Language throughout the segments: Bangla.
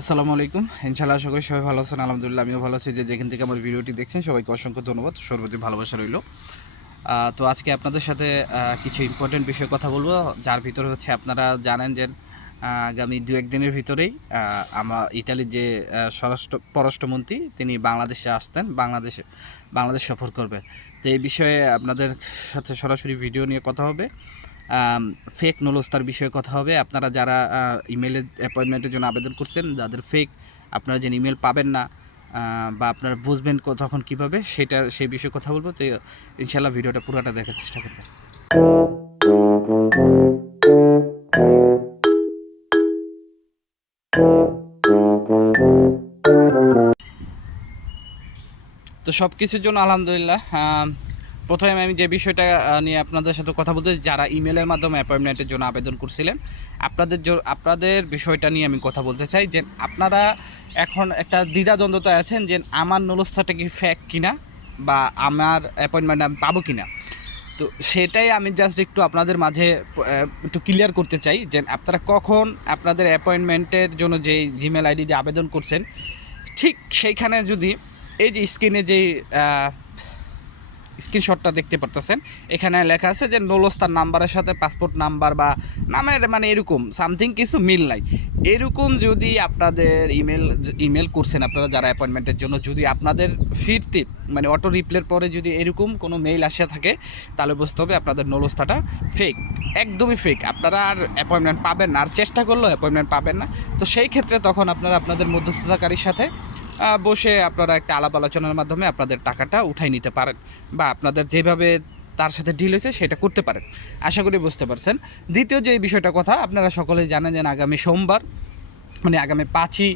আসসালামু আলাইকুম। ইনশাল্লাহ আশা করি সবাই ভালো আছেন। আলহামদুলিল্লাহ আমিও ভালো আছি। যে যেখান থেকে আমার ভিডিওটি দেখছেন, সবাইকে অসংখ্য ধন্যবাদ। সর্বতি ভালোবাসা রইল। তো আজকে আপনাদের সাথে কিছু ইম্পর্টেন্ট বিষয়ে কথা বলব, যার ভিতরে হচ্ছে আপনারা জানেন যে আগামী দু একদিনের ভিতরেই আমার ইতালির যে স্বরাষ্ট্র, পররাষ্ট্রমন্ত্রী, তিনি বাংলাদেশে আসতেন, বাংলাদেশে, বাংলাদেশ সফর করবেন। তো এই বিষয়ে আপনাদের সাথে সরাসরি ভিডিও নিয়ে কথা হবে। ফেক নলস্তার বিষয়ে কথা হবে। আপনারা যারা ইমেলের অ্যাপয়েন্টমেন্টের জন্য আবেদন করছেন, যাদের ফেক আপনারা যে ইমেল পাবেন না বা আপনারা বুঝবেন তখন কীভাবে, সেটার, সেই বিষয়ে কথা বলব। তো ইনশাল্লাহ ভিডিওটা পুরোটা দেখার চেষ্টা করবেন। তো সব কিছুর জন্য আলহামদুলিল্লাহ প্রথমে আমি যে বিষয়টা নিয়ে আপনাদের সাথে কথা বলতে যারা ইমেলের মাধ্যমে অ্যাপয়েন্টমেন্টের জন্য আবেদন করছিলেন, আপনাদের আপনাদের বিষয়টা নিয়ে আমি কথা বলতে চাই যে আপনারা এখন একটা দ্বিধাদ্বন্দ্বতায় আছেন যে আমার নলস্থাটা কি ফ্যাক কিনা বা আমার অ্যাপয়েন্টমেন্ট আমি পাবো কিনা। তো সেটাই আমি জাস্ট একটু আপনাদের মাঝে একটু ক্লিয়ার করতে চাই যে আপনারা কখন আপনাদের অ্যাপয়েন্টমেন্টের জন্য যে জিমেল আইডি দিয়ে আবেদন করছেন, ঠিক সেইখানে যদি এই যে স্ক্রিনে যে স্ক্রিনশটটা দেখতে পারতেছেন। এখানে লেখা আছে যে নলস্তার নাম্বারের সাথে পাসপোর্ট নাম্বার বা নামের মানে এরকম, সামথিং কিছু মিল নাই। এরকম যদি আপনাদের ইমেল ইমেল করছেন আপনারা যারা অ্যাপয়েন্টমেন্টের জন্য, যদি আপনাদের ফিরতে মানে অটো রিপ্লের পরে যদি এরকম কোনো মেইল আসে থাকে, তাহলে বুঝতে হবে আপনাদের নলস্তাটা ফেক একদমই ফেক আপনারা আর অ্যাপয়েন্টমেন্ট পাবেন না, আর চেষ্টা করলেও অ্যাপয়েন্টমেন্ট পাবেন না। তো সেই ক্ষেত্রে তখন আপনারা আপনাদের মধ্যস্থতাকারীর সাথে বসে আপনারা একটা আলাপ আলোচনার মাধ্যমে আপনাদের টাকাটা উঠাই নিতে পারেন বা আপনাদের যেভাবে তার সাথে ডিল হয়েছে সেটা করতে পারেন। আশা করি বুঝতে পারছেন। দ্বিতীয় যে বিষয়টা কথা, আপনারা সকলেই জানেন যে আগামী সোমবার মানে আগামী পাঁচই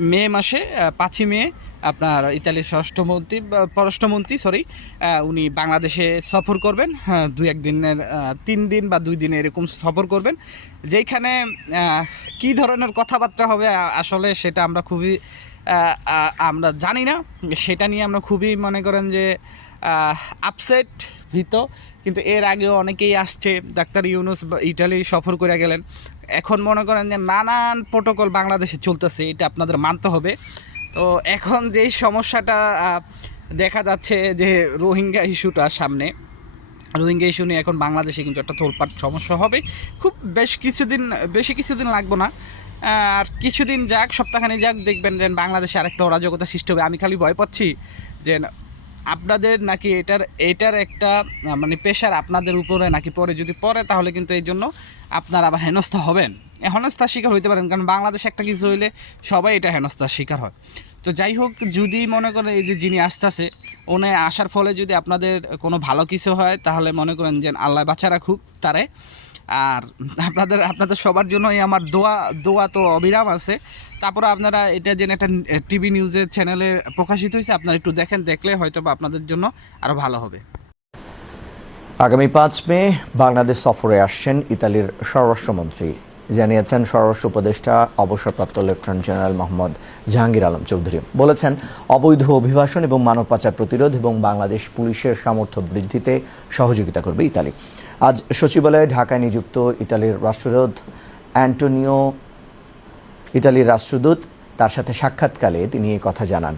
মে মাসে পাঁচই মে আপনার ইতালির স্বরাষ্ট্রমন্ত্রী পররাষ্ট্রমন্ত্রী সরি উনি বাংলাদেশে সফর করবেন হ্যাঁ দুই একদিনের তিন দিন বা দুই দিন এরকম সফর করবেন। যেইখানে কী ধরনের কথাবার্তা হবে আসলে সেটা আমরা খুবই আমরা জানি না। সেটা নিয়ে আমরা খুবই মনে করেন যে আপসেট ভীত। কিন্তু এর আগেও অনেকেই আসছে, ডাক্তার ইউনুস ইটালি সফর করে গেলেন। এখন মনে করেন যে নানান প্রোটোকল বাংলাদেশে চলতেছে, এটা আপনাদের মানতে হবে। তো এখন যেই সমস্যাটা দেখা যাচ্ছে যে রোহিঙ্গা ইস্যুটা সামনে। রোহিঙ্গা ইস্যু নিয়ে এখন বাংলাদেশে কিন্তু একটা তোলপাট সমস্যা হবে। খুব বেশ কিছুদিন, বেশি কিছুদিন লাগবো না। আর কিছুদিন যাক, সপ্তাহখানি যাক, দেখবেন যে বাংলাদেশে আরেকটা অরাজকতা সৃষ্টি হবে। আমি খালি ভয় পাচ্ছি যে আপনাদের নাকি এটার এটার একটা মানে প্রেশার আপনাদের উপরে নাকি পরে যদি পড়ে তাহলে কিন্তু এই জন্য আপনারা আবার হেনস্থা হবেন। হেনস্থার শিকার হইতে পারেন, কারণ বাংলাদেশে একটা কিছু হইলে সবাই এটা হেনস্থার শিকার হয়। তো যাই হোক, যদি মনে করেন এই যে যিনি আসতেছে, উনি আসার ফলে যদি আপনাদের কোনো ভালো কিছু হয়, তাহলে মনে করেন যে আল্লাহ বাচ্চা রাখুক তারে। আর আপনাদের আপনাদের সবার জন্যই আমার দোয়া দোয়া তো অবিরাম আছে। তারপরে আপনারা এটা যেন একটা টিভি নিউজের চ্যানেলে প্রকাশিত হয়েছে আপনারা একটু দেখেন, দেখলে হয়তো বা আপনাদের জন্য আরও ভালো হবে। আগামী পাঁচ মে বাংলাদেশ সফরে আসছেন ইতালির স্বরাষ্ট্রমন্ত্রী। জানিয়েছেন স্বরাষ্ট্র উপদেষ্টা, অবসরপ্রাপ্ত লেফটেন্যান্ট জেনারেল মোহাম্মদ জাহাঙ্গীর আলম চৌধুরী। বলেছেন, অবৈধ অভিবাসন এবং মানব পাচার প্রতিরোধ এবং বাংলাদেশ পুলিশের সামর্থ্য বৃদ্ধিতে সহযোগিতা করবে ইতালি। আজ সচিবালয়ে ঢাকায় নিযুক্ত ইতালির রাষ্ট্রদূত অ্যান্টোনিও, ইতালির রাষ্ট্রদূত, তার সাথে সাক্ষাৎকালে তিনি এই কথা জানান।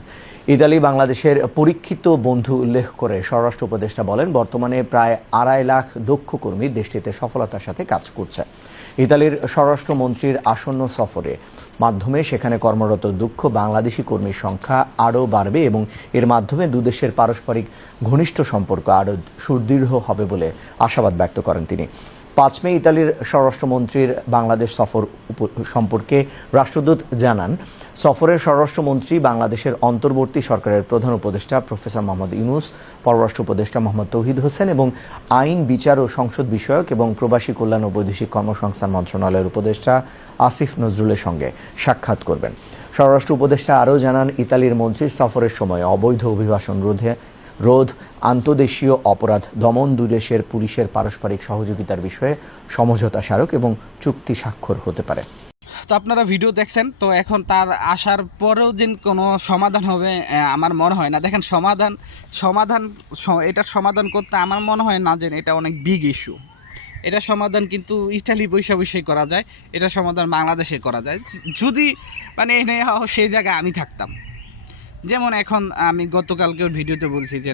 ইতালি বাংলাদেশের পরীক্ষিত বন্ধু উল্লেখ করে স্বরাষ্ট্র উপদেষ্টা বলেন, বর্তমানে প্রায় আড়াই লাখ দক্ষ কর্মী দেশটিতে সফলতার সাথে কাজ করছে। ইতালির স্বরাষ্ট্রমন্ত্রীর আসন্ন সফরে। মাধ্যমে সেখানে কর্মরত দুঃখ বাংলাদেশি কর্মীর সংখ্যা আরও বাড়বে এবং এর মাধ্যমে দুদেশের পারস্পরিক ঘনিষ্ঠ সম্পর্ক আরও সুদৃঢ় হবে বলে আশাবাদ ব্যক্ত করেন তিনি। পাঁচ মে ইতালির স্বরাষ্ট্রমন্ত্রীর বাংলাদেশ সফর সম্পর্কে রাষ্ট্রদূত জানান, সফরের স্বরাষ্ট্রমন্ত্রী বাংলাদেশের অন্তর্বর্তী সরকারের প্রধান উপদেষ্টা প্রফেসর মোহাম্মদ ইউনুস, পররাষ্ট্র উপদেষ্টা মোহাম্মদ তৌহিদ হোসেন এবং আইন, বিচার ও সংসদ বিষয়ক এবং প্রবাসী কল্যাণ ও বৈদেশিক কর্মসংস্থান মন্ত্রণালয়ের উপদেষ্টা আসিফ নজরুলের সঙ্গে সাক্ষাৎ করবেন। স্বরাষ্ট্র উপদেষ্টা আরও জানান, ইতালির মন্ত্রীর সফরের সময় অবৈধ অভিবাসন রোধে রোধ, আন্তদেশীয় অপরাধ, দমন দুদেশের পুলিশের পারস্পরিক সহযোগিতার বিষয়ে সমঝোতা স্মারক এবং চুক্তি স্বাক্ষর হতে পারে। তো আপনারা ভিডিও দেখছেন, তো এখন তার আসার পরেও যে কোনো সমাধান হবে আমার মনে হয় না। দেখেন, সমাধান সমাধান এটার সমাধান করতে আমার মনে হয় না যে এটা অনেক বিগ ইস্যু এটা সমাধান কিন্তু ইটালি বৈশা বৈশাই করা যায়, এটা সমাধান বাংলাদেশে করা যায়। যদি মানে এনে সেই জায়গায় আমি থাকতাম। যেমন এখন আমি গতকালকেও ভিডিওতে বলছি যে,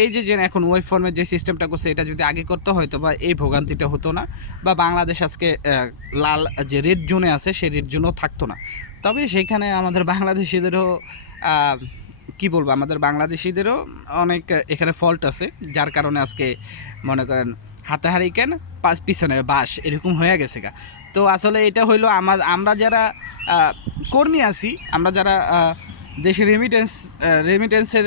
এই যে যে এখন ওয়েব ফর্মের যে সিস্টেমটা করছে, এটা যদি আগে করতে হয়তো বা এই ভোগান্তিটা হতো না, বা বাংলাদেশ আজকে লাল যে রেড জোনে আছে, সেই রেড জোনও থাকতো না। তবে সেখানে আমাদের বাংলাদেশিদেরও কি বলব, আমাদের বাংলাদেশিদেরও অনেক এখানে ফল্ট আছে, যার কারণে আজকে মনে করেন হাতে হারিকেন পাঁচ পিছনে বাস, এরকম হয়ে গেছে গা। তো আসলে এটা হইল আমার আমরা যারা কর্মী আছি, আমরা যারা দেশের রেমিটেন্স রেমিটেন্সের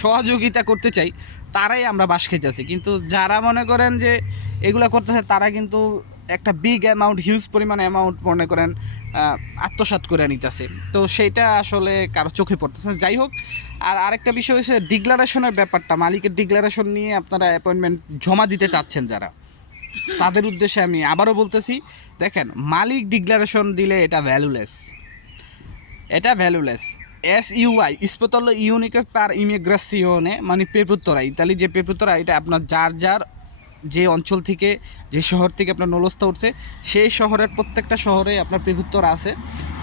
সহযোগিতা করতে চাই তারাই আমরা বাস খেতেছি কিন্তু যারা মনে করেন যে এগুলো করতেছে তারা কিন্তু একটা বিগ অ্যামাউন্ট হিউজ পরিমাণ অ্যামাউন্ট মনে করেন আহ, আত্মসাৎ করে নিতেছে। তো সেইটা আসলে কারও চোখে পড়তেছে যাই হোক আর আরেকটা বিষয় হচ্ছে ডিক্লারেশনের ব্যাপারটা। মালিকের ডিক্লারেশন নিয়ে আপনারা অ্যাপয়েন্টমেন্ট জমা দিতে চাচ্ছেন যারা তাদের উদ্দেশ্যে আমি আবারও বলতেছি দেখেন মালিক ডিক্লারেশন দিলে এটা ভ্যালুলেস এটা ভ্যালুলেস এস ইউআই স্পতল ইউনিকে পার ইমিগ্রেসিওনে মানে পেপুত্তরা ইতালি যে পেপুত্তরা এটা আপনার যার যার যে অঞ্চল থেকে, যে শহর থেকে আপনার নলস্তা উঠছে, সেই শহরের প্রত্যেকটা শহরে আপনার পেপুত্তর আছে।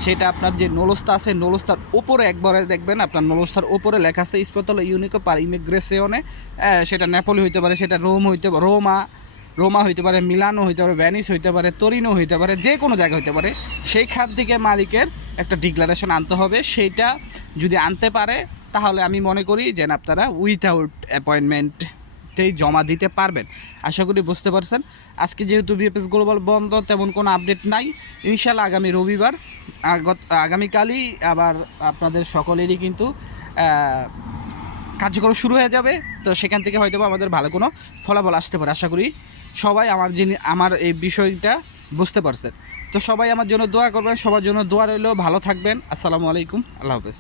সেটা আপনার যে নলস্তা আছে নলস্তার উপরে একবারে দেখবেন, আপনার নলস্তার ওপরে লেখা আছে স্পতল ইউনিকো পার ইমিগ্রেসিওনে সেটা নেপলি হইতে পারে, সেটা রোম হইতে পারে রোমা রোমা হইতে পারে মিলানো হইতে পারে ভ্যানিস হইতে পারে তরিনো হইতে পারে, যে কোনো জায়গা হইতে পারে সেই খাত থেকে মালিকের একটা ডিক্লারেশন আনতে হবে। সেইটা যদি আনতে পারে, তাহলে আমি মনে করি যেন আপনারা উইথাউট অ্যাপয়েন্টমেন্টেই জমা দিতে পারবেন। আশা করি বুঝতে পারছেন? আজকে যেহেতু বিএফএস গ্লোবাল বন্ধ, তেমন কোনো আপডেট নাই। ইনশাল্লাহ আগামী রবিবার আগামীকালই আবার আপনাদের সকলেরই কিন্তু কার্যক্রম শুরু হয়ে যাবে। তো সেখান থেকে হয়তো আমাদের ভালো কোনো ফলাফল আসতে পারে। আশা করি সবাই আমার যিনি, আমার এই বিষয়টা বুঝতে পারছেন। তো সবাই আমার জন্য দোয়া করবেন, সবার জন্য দোয়া রইলেও ভালো থাকবেন, আসসালামু আলাইকুম, আল্লাহ হাফেজ।